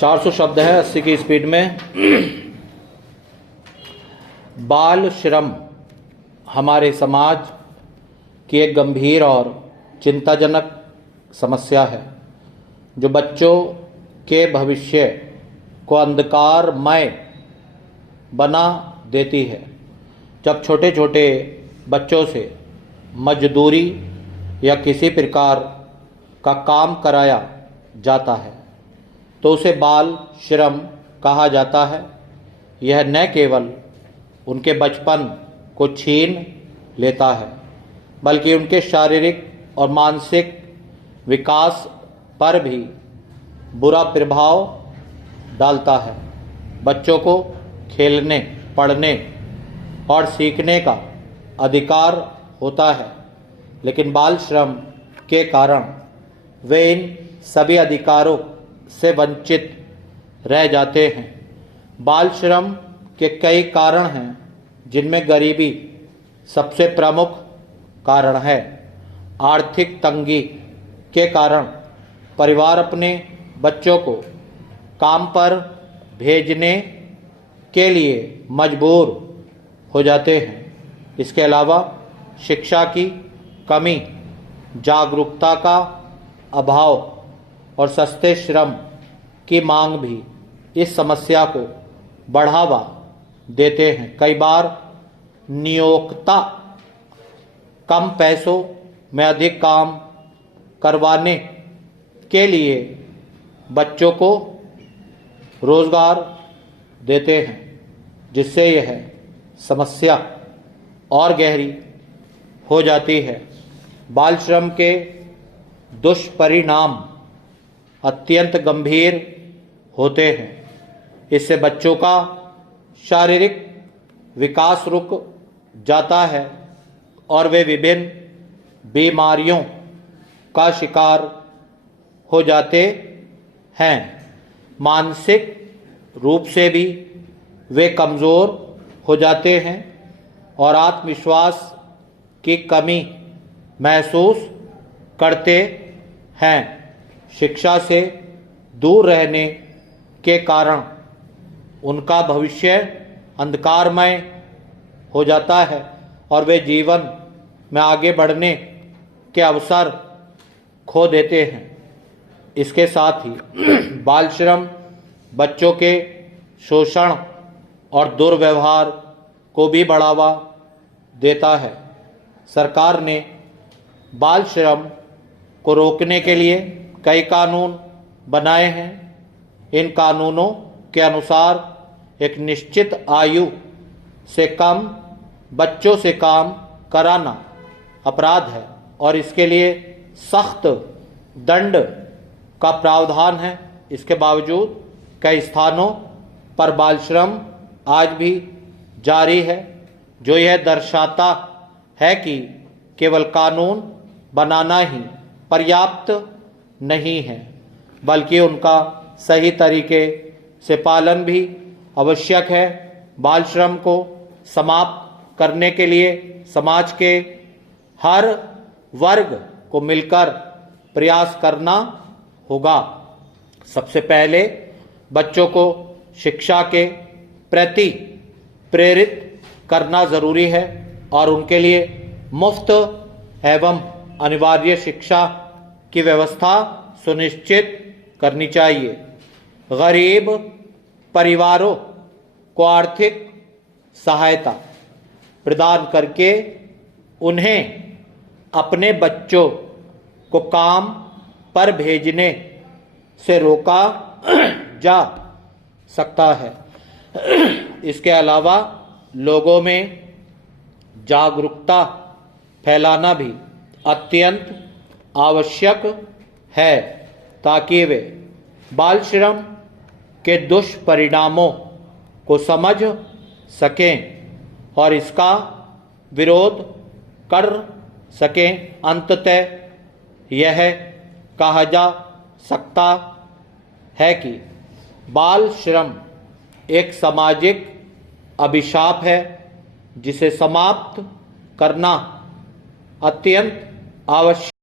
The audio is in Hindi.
400 शब्द है 80 की स्पीड में। बाल श्रम हमारे समाज की एक गंभीर और चिंताजनक समस्या है जो बच्चों के भविष्य को अंधकारमय बना देती है। जब छोटे छोटे बच्चों से मजदूरी या किसी प्रकार का काम कराया जाता है तो उसे बाल श्रम कहा जाता है। यह न केवल उनके बचपन को छीन लेता है बल्कि उनके शारीरिक और मानसिक विकास पर भी बुरा प्रभाव डालता है। बच्चों को खेलने, पढ़ने और सीखने का अधिकार होता है, लेकिन बाल श्रम के कारण वे इन सभी अधिकारों से वंचित रह जाते हैं। बाल श्रम के कई कारण हैं, जिनमें गरीबी सबसे प्रमुख कारण है। आर्थिक तंगी के कारण परिवार अपने बच्चों को काम पर भेजने के लिए मजबूर हो जाते हैं। इसके अलावा शिक्षा की कमी, जागरूकता का अभाव और सस्ते श्रम की मांग भी इस समस्या को बढ़ावा देते हैं। कई बार नियोक्ता कम पैसों में अधिक काम करवाने के लिए बच्चों को रोजगार देते हैं, जिससे यह समस्या और गहरी हो जाती है। बाल श्रम के दुष्परिणाम अत्यंत गंभीर होते हैं। इससे बच्चों का शारीरिक विकास रुक जाता है और वे विभिन्न बीमारियों का शिकार हो जाते हैं। मानसिक रूप से भी वे कमज़ोर हो जाते हैं और आत्मविश्वास की कमी महसूस करते हैं। शिक्षा से दूर रहने के कारण उनका भविष्य अंधकारमय हो जाता है और वे जीवन में आगे बढ़ने के अवसर खो देते हैं। इसके साथ ही बाल श्रम बच्चों के शोषण और दुर्व्यवहार को भी बढ़ावा देता है। सरकार ने बाल श्रम को रोकने के लिए कई कानून बनाए हैं। इन कानूनों के अनुसार एक निश्चित आयु से कम बच्चों से काम कराना अपराध है और इसके लिए सख्त दंड का प्रावधान है। इसके बावजूद कई स्थानों पर बाल श्रम आज भी जारी है, जो यह दर्शाता है कि केवल कानून बनाना ही पर्याप्त नहीं है, बल्कि उनका सही तरीके से पालन भी आवश्यक है। बाल श्रम को समाप्त करने के लिए समाज के हर वर्ग को मिलकर प्रयास करना होगा। सबसे पहले बच्चों को शिक्षा के प्रति प्रेरित करना जरूरी है और उनके लिए मुफ्त एवं अनिवार्य शिक्षा की व्यवस्था सुनिश्चित करनी चाहिए। गरीब परिवारों को आर्थिक सहायता प्रदान करके उन्हें अपने बच्चों को काम पर भेजने से रोका जा सकता है। इसके अलावा लोगों में जागरूकता फैलाना भी अत्यंत आवश्यक है ताकि वे बाल श्रम के दुष्परिणामों को समझ सकें और इसका विरोध कर सकें। अंततः यह कहा जा सकता है कि बाल श्रम एक सामाजिक अभिशाप है जिसे समाप्त करना अत्यंत आवश्यक